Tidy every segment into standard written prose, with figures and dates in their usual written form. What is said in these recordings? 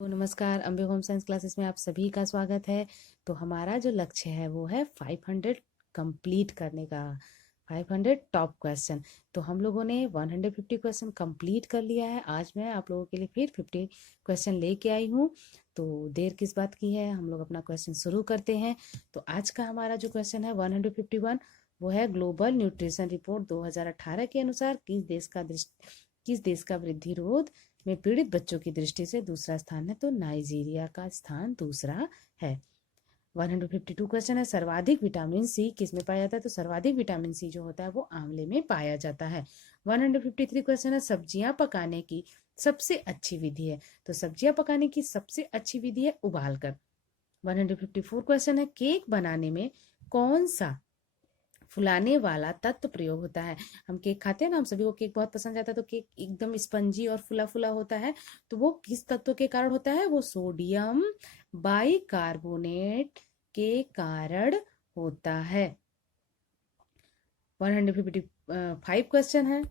तो नमस्कार, Ambe home science classes में आप सभी का स्वागत है। तो हमारा जो लक्ष्य है वो है 500 कंप्लीट करने का। 500 टॉप क्वेश्चन। तो हम लोगों ने 150 क्वेश्चन कंप्लीट कर लिया है। आज मैं आप लोगों के लिए फिर 50 क्वेश्चन लेके आई हूँ। तो देर किस बात की है, हम लोग अपना क्वेश्चन शुरू करते हैं। तो आज का हमारा जो क्वेश्चन है 151, वो है ग्लोबल न्यूट्रिशन रिपोर्ट 2018 के अनुसार किस देश का वृद्धि रोध में पीड़ित बच्चों की दृष्टि से दूसरा स्थान है। तो नाइजीरिया का स्थान दूसरा है। 152 क्वेश्चन है, सर्वाधिक विटामिन सी किस में पाया जाता है। तो सर्वाधिक विटामिन सी जो होता है वो आंवले में पाया जाता है। 153 क्वेश्चन है, सब्जियां पकाने की सबसे अच्छी विधि है। तो सब्जियां पकाने की सबसे अच्छी विधि है उबालकर। 154 क्वेश्चन है, केक बनाने में कौन सा फुलाने वाला तत्व प्रयोग होता है। हम केक खाते हैं ना, हम सभी को केक बहुत पसंद आता है। तो केक एकदम स्पंजी और फुला फुला होता है, तो वो किस तत्व के कारण होता है। वो सोडियम बाइकार्बोनेट के कारण होता है। 155 क्वेश्चन है,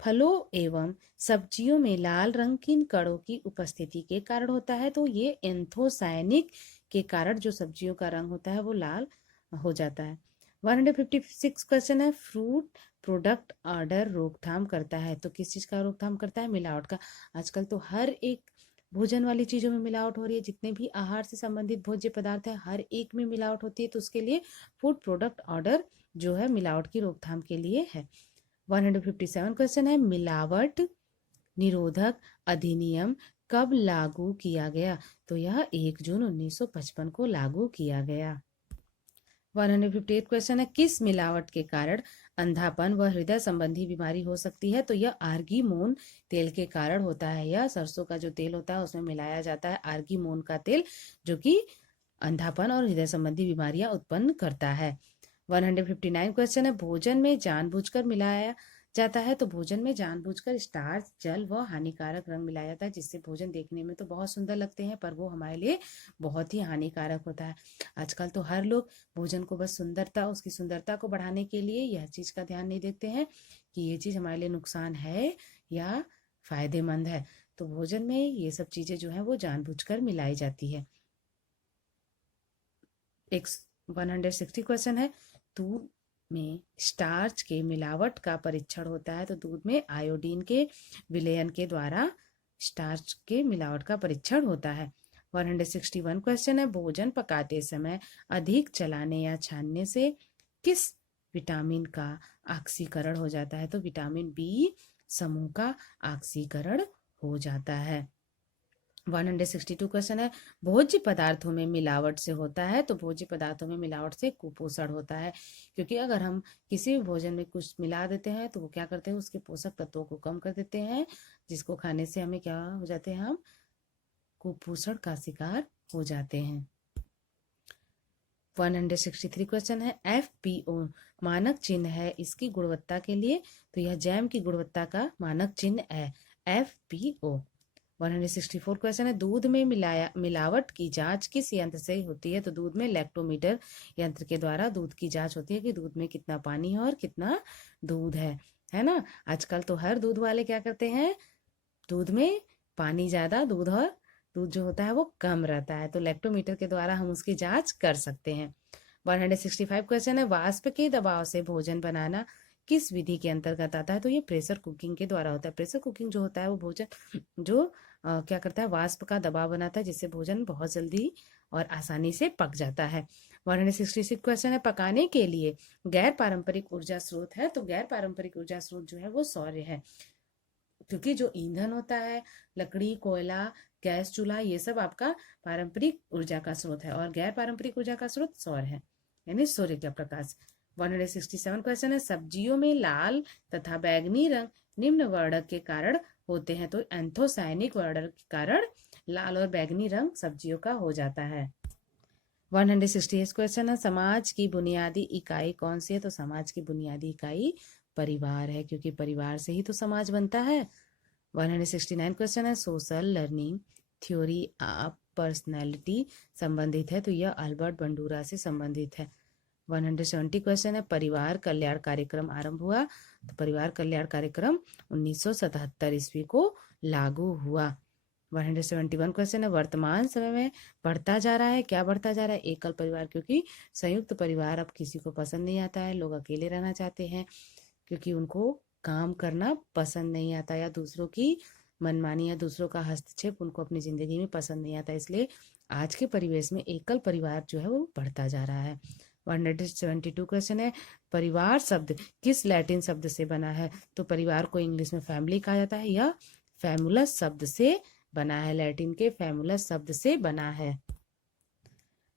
फलों एवं सब्जियों में लाल रंग किन कणों की उपस्थिति के कारण होता है। तो ये एंथोसायनिक के कारण जो सब्जियों का रंग होता है वो लाल हो जाता है। 156 क्वेश्चन है, फ्रूट प्रोडक्ट ऑर्डर रोकथाम करता है। तो किस चीज का रोकथाम करता है, मिलावट का। आजकल तो हर एक भोजन वाली चीजों में मिलावट हो रही है। जितने भी आहार से संबंधित भोज्य पदार्थ है हर एक में मिलावट होती है। तो उसके लिए फूड प्रोडक्ट ऑर्डर जो है मिलावट की रोकथाम के लिए है। 157 क्वेश्चन है, मिलावट निरोधक अधिनियम कब लागू किया गया। तो यह 1 जून 1955 को लागू किया गया। 158 क्वेश्चन है, किस मिलावट के कारण अंधापन व हृदय संबंधी बीमारी हो सकती है। तो यह आर्गीमोन तेल के कारण होता है। यह सरसों का जो तेल होता है उसमें मिलाया जाता है आर्गीमोन का तेल, जो कि अंधापन और हृदय संबंधी बीमारियां उत्पन्न करता है। 159 क्वेश्चन है, भोजन में जानबूझकर मिलाया जाता है। तो भोजन में जानबूझकर स्टार्च, जल व हानिकारक रंग मिलाया जाता है, जिससे भोजन देखने में तो बहुत सुंदर लगते हैं पर वो हमारे लिए बहुत ही हानिकारक होता है। आजकल तो हर लोग भोजन को बस सुंदरता, उसकी सुंदरता को बढ़ाने के लिए यह चीज का ध्यान नहीं देते हैं कि ये चीज हमारे लिए नुकसान है या फायदेमंद है। तो भोजन में ये सब चीजें जो है वो जानबूझकर मिलाई जाती है। एक 160 क्वेश्चन है, दूध में स्टार्च के मिलावट का परीक्षण होता है। तो दूध में आयोडीन के विलयन के द्वारा स्टार्च के मिलावट का परीक्षण होता है। 161 क्वेश्चन है, भोजन पकाते समय अधिक चलाने या छानने से किस विटामिन का ऑक्सीकरण हो जाता है। तो विटामिन बी समूह का ऑक्सीकरण हो जाता है। 162 क्वेश्चन है, भोज्य पदार्थों में मिलावट से होता है। तो भोज्य पदार्थों में मिलावट से कुपोषण होता है, क्योंकि अगर हम किसी भी भोजन में कुछ मिला देते हैं तो वो क्या करते हैं, उसके पोषक तत्वों को कम कर देते हैं, जिसको खाने से हमें क्या हो जाते हैं, हम कुपोषण का शिकार हो जाते हैं। 163 क्वेश्चन है, FPO मानक चिन्ह है इसकी गुणवत्ता के लिए। तो यह जैम की गुणवत्ता का मानक चिन्ह है, FPO। 164 क्वेश्चन है, दूध में मिलावट की जांच किस यंत्र से होती है। तो दूध में लैक्टोमीटर यंत्र के द्वारा दूध की जांच होती है कि दूध में कितना पानी है और कितना दूध है ना। आजकल तो हर दूध वाले क्या करते हैं, दूध में पानी ज्यादा, दूध जो होता है वो कम रहता है। तो लैक्टोमीटर के द्वारा हम उसकी जांच कर सकते हैं। 165 क्वेश्चन है, वाष्प के दबाव से भोजन बनाना किस विधि के अंतर्गत आता है। तो ये प्रेशर कुकिंग के द्वारा होता है। प्रेशर कुकिंग जो होता है वो भोजन जो क्या करता है, वाष्प का दबाव बनाता है, जिससे भोजन बहुत जल्दी और आसानी से पक जाता है। 166 क्वेश्चन है, पकाने के लिए गैर पारंपरिक ऊर्जा स्रोत है। तो गैर पारंपरिक ऊर्जा स्रोत जो है वो सौर्य है, क्योंकि जो ईंधन होता है, लकड़ी, कोयला, गैस चूल्हा, ये सब आपका पारंपरिक ऊर्जा का स्रोत है, और गैर पारंपरिक ऊर्जा का स्रोत सौर है, यानी सूर्य का प्रकाश। 167 क्वेश्चन है, सब्जियों में लाल तथा बैंगनी रंग निम्न वर्णक के कारण होते हैं। तो एंथोसायनिक वर्णक के कारण लाल और बैंगनी रंग सब्जियों का हो जाता है। 168 क्वेश्चन है, समाज की बुनियादी इकाई कौन सी है। तो समाज की बुनियादी इकाई परिवार है, क्योंकि परिवार से ही तो समाज बनता है। 169 क्वेश्चन है, social learning theory of personality संबंधित है। तो यह अल्बर्ट बंडूरा से संबंधित है। 170 क्वेश्चन है, परिवार कल्याण कार्यक्रम आरंभ हुआ। तो परिवार कल्याण कार्यक्रम 1977 ईस्वी को लागू हुआ। 171 क्वेश्चन है, वर्तमान समय में बढ़ता जा रहा है, क्या बढ़ता जा रहा है? एकल परिवार, क्योंकि संयुक्त परिवार अब किसी को पसंद नहीं आता है, लोग अकेले रहना चाहते हैं क्योंकि उनको काम करना पसंद नहीं आता, या दूसरों की मनमानी या दूसरों का हस्तक्षेप उनको अपनी जिंदगी में पसंद नहीं आता, इसलिए आज के परिवेश में एकल परिवार जो है वो बढ़ता जा रहा है। 172 क्वेश्चन है, परिवार शब्द किस लैटिन शब्द से बना है? तो परिवार को इंग्लिश में फैमिली कहा जाता है, या फैमुलस शब्द से बना है, लैटिन के फैमुलस शब्द से बना है।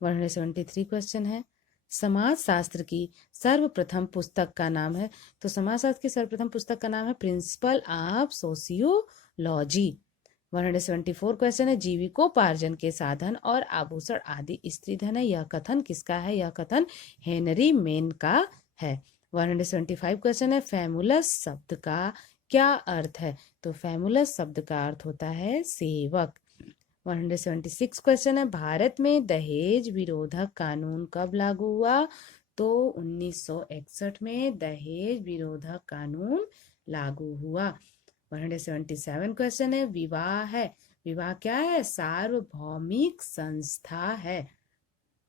173 क्वेश्चन है, समाज शास्त्र की सर्वप्रथम पुस्तक का नाम है? तो समाज शास्त्र की सर्वप्रथम पुस्तक का नाम है प्रिंसिपल ऑफ सोशियोलॉजी। 174 क्वेश्चन है, जीविकोपार्जन के साधन और आभूषण आदि स्त्री धन है, यह कथन किसका है? यह कथन हेनरी मेन का है। 175 क्वेश्चन है, फैमुलस शब्द का क्या अर्थ है? तो फैमुलस शब्द का अर्थ होता है सेवक। 176 क्वेश्चन है, भारत में दहेज विरोधक कानून कब लागू हुआ? तो 1961 में दहेज विरोधक कानून लागू हुआ। 177 क्वेश्चन है, विवाह है, विवाह क्या है? सार्वभौमिक संस्था है।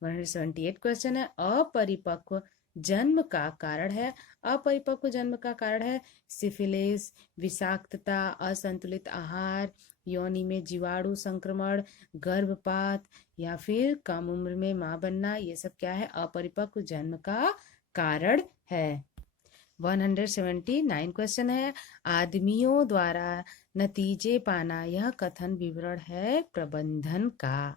178 क्वेश्चन है, अपरिपक्व जन्म का कारण है? अपरिपक्व जन्म का कारण है सिफिलिस, विषाक्तता, असंतुलित आहार, योनि में जीवाणु संक्रमण, गर्भपात, या फिर कम उम्र में मां बनना, ये सब क्या है? अपरिपक्व जन्म का कारण है। 179 क्वेश्चन है, आदमियों द्वारा नतीजे पाना, यह कथन विवरण है प्रबंधन का।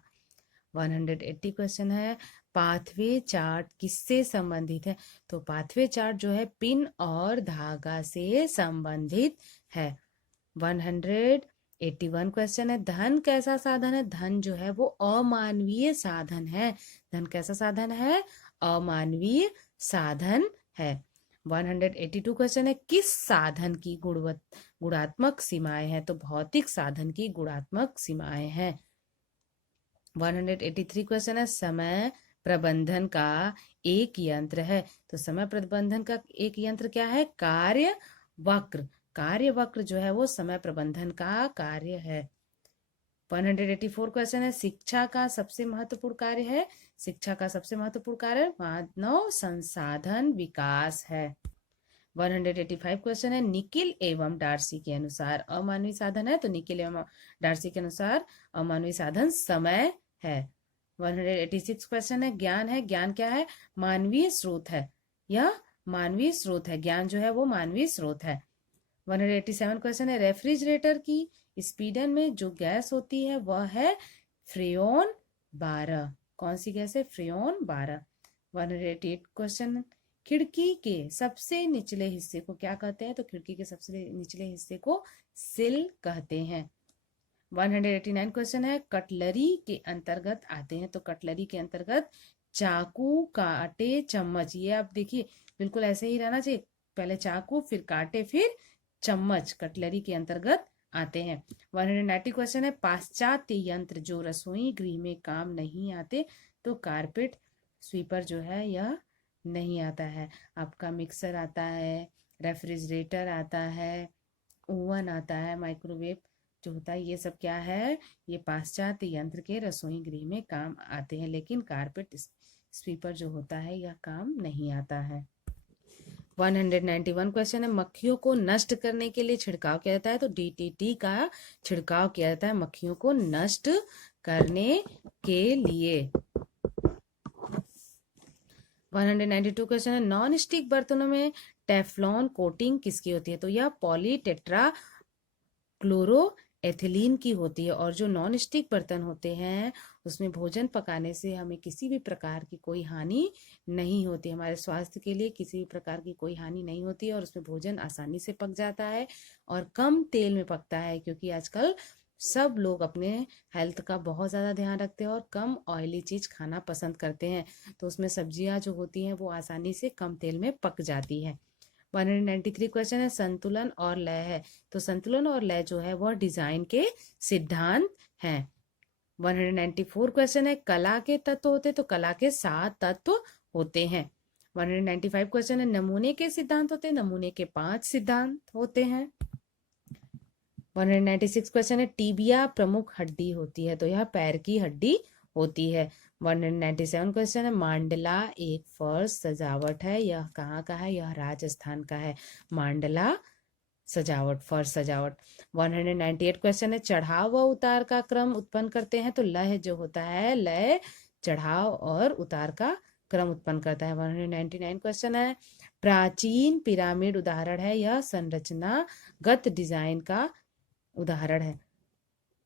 180 क्वेश्चन है, पाथवे चार्ट किससे संबंधित है? तो पाथवे चार्ट जो है पिन और धागा से संबंधित है। 181 क्वेश्चन है, धन कैसा साधन है? धन जो है वो अमानवीय साधन है। धन कैसा साधन है? अमानवीय साधन है। 182 क्वेश्चन है, किस साधन की गुणात्मक सीमाएं हैं? तो भौतिक साधन की गुणात्मक सीमाएं हैं। 183 क्वेश्चन है, समय प्रबंधन का एक यंत्र है? तो समय प्रबंधन का एक यंत्र क्या है? कार्य वक्र। कार्य वक्र जो है वो समय प्रबंधन का कार्य है। 184 क्वेश्चन है, शिक्षा का सबसे महत्वपूर्ण कार्य है? शिक्षा का सबसे महत्वपूर्ण कार्य मानव संसाधन विकास है। 185 क्वेश्चन है, निकिल एवं डार्सी के अनुसार अमानवीय साधन है? तो निकिल एवं डार्सी के अनुसार अमानवीय साधन समय है। 186 क्वेश्चन है, ज्ञान है, ज्ञान क्या है? मानवीय स्रोत है, यह मानवीय स्रोत है, ज्ञान जो है वो मानवीय स्रोत है। 187 क्वेश्चन है, रेफ्रिजरेटर की स्पीडन में जो गैस होती है वह है फ्रेओन 12। कौन सी गैस है? फ्रेओन 12। 188 क्वेश्चन, खिड़की के सबसे निचले हिस्से को क्या कहते हैं? तो खिड़की के सबसे निचले हिस्से को सिल कहते हैं। 189 क्वेश्चन है, कटलरी के अंतर्गत आते हैं? तो कटलरी के अंतर्गत चाकू, कांटे, चम्मच, ये आप देखिए बिल्कुल ऐसे ही रहना चाहिए, पहले चाकू फिर कांटे फिर चम्मच कटलरी के अंतर्गत आते हैं। 190 क्वेश्चन है, पाश्चात्य यंत्र जो रसोई गृह में काम नहीं आते? तो कारपेट स्वीपर जो है यह नहीं आता है। आपका मिक्सर आता है, रेफ्रिजरेटर आता है, ओवन आता है, माइक्रोवेव जो होता है, ये सब क्या है? ये पाश्चात्य यंत्र के रसोई गृह में काम आते हैं, लेकिन कारपेट स्वीपर जो होता है यह काम नहीं आता है। 191 क्वेश्चन है, मक्खियों को नष्ट करने के लिए छिड़काव किया जाता है? तो डीटीटी का छिड़काव किया जाता है मक्खियों को नष्ट करने के लिए। 192 क्वेश्चन है, नॉन स्टिक बर्तनों में टेफ्लॉन कोटिंग किसकी होती है? तो यह पॉलीटेट्रा क्लोरोएथिलीन की होती है। और जो नॉन स्टिक बर्तन होते हैं उसमें भोजन पकाने से हमें किसी भी प्रकार की कोई हानि नहीं होती, हमारे स्वास्थ्य के लिए किसी भी प्रकार की कोई हानि नहीं होती है, और उसमें भोजन आसानी से पक जाता है और कम तेल में पकता है, क्योंकि आजकल सब लोग अपने हेल्थ का बहुत ज़्यादा ध्यान रखते हैं और कम ऑयली चीज़ खाना पसंद करते हैं, तो उसमें सब्जियां जो होती हैं वो आसानी से कम तेल में पक जाती है। 193 क्वेश्चन है, संतुलन और लय है? तो संतुलन और लय जो है वह डिजाइन के सिद्धांत हैं। 194 क्वेश्चन है, कला के तत्व होते? तो कला के 7 तत्व होते हैं। 195 क्वेश्चन है, नमूने के सिद्धांत होते? नमूने के 5 सिद्धांत होते हैं। 196 क्वेश्चन है, टीबिया प्रमुख हड्डी होती है, तो यह पैर की हड्डी होती है। 197 क्वेश्चन है, मांडला एक फर्श सजावट है, यह कहाँ का है? यह राजस्थान का है। मांडला सजावट, फर्श सजावट। 198 क्वेश्चन है, चढ़ाव व उतार का क्रम उत्पन्न करते हैं, तो लय जो होता है, लय चढ़ाव और उतार का क्रम उत्पन्न करता है। 199 क्वेश्चन है, प्राचीन पिरामिड उदाहरण है, यह संरचनागत डिजाइन का उदाहरण है।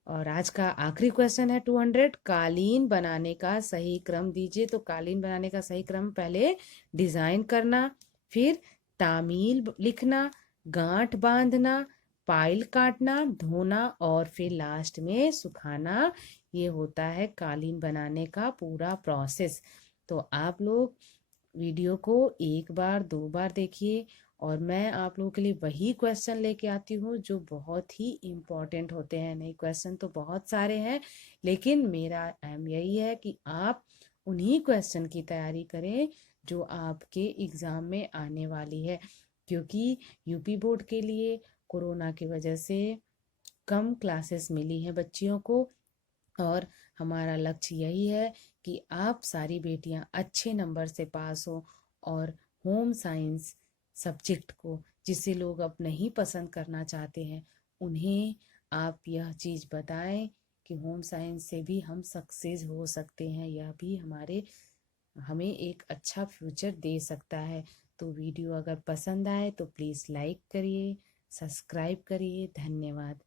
और आज का आखिरी क्वेश्चन है 200, कालीन बनाने का सही क्रम दीजिए। तो कालीन बनाने का सही क्रम, पहले डिजाइन करना, फिर तामील लिखना, गांठ बांधना, पाइल काटना, धोना और फिर लास्ट में सुखाना। ये होता है कालीन बनाने का पूरा प्रोसेस। तो आप लोग वीडियो को एक बार 2 बार देखिए, और मैं आप लोगों के लिए वही क्वेश्चन लेके आती हूँ जो बहुत ही इम्पोर्टेंट होते हैं। नहीं, क्वेश्चन तो बहुत सारे हैं, लेकिन मेरा एम यही है कि आप उन्हीं क्वेश्चन की तैयारी करें जो आपके एग्ज़ाम में आने वाली है, क्योंकि यूपी बोर्ड के लिए कोरोना की वजह से कम क्लासेस मिली हैं बच्चियों को, और हमारा लक्ष्य यही है कि आप सारी बेटियां अच्छे नंबर से पास हो, और होम साइंस सब्जेक्ट को, जिसे लोग अब नहीं पसंद करना चाहते हैं, उन्हें आप यह चीज़ बताएं कि होम साइंस से भी हम सक्सेस हो सकते हैं, यह भी हमें एक अच्छा फ्यूचर दे सकता है। तो वीडियो अगर पसंद आए तो प्लीज़ लाइक करिए, सब्सक्राइब करिए। धन्यवाद।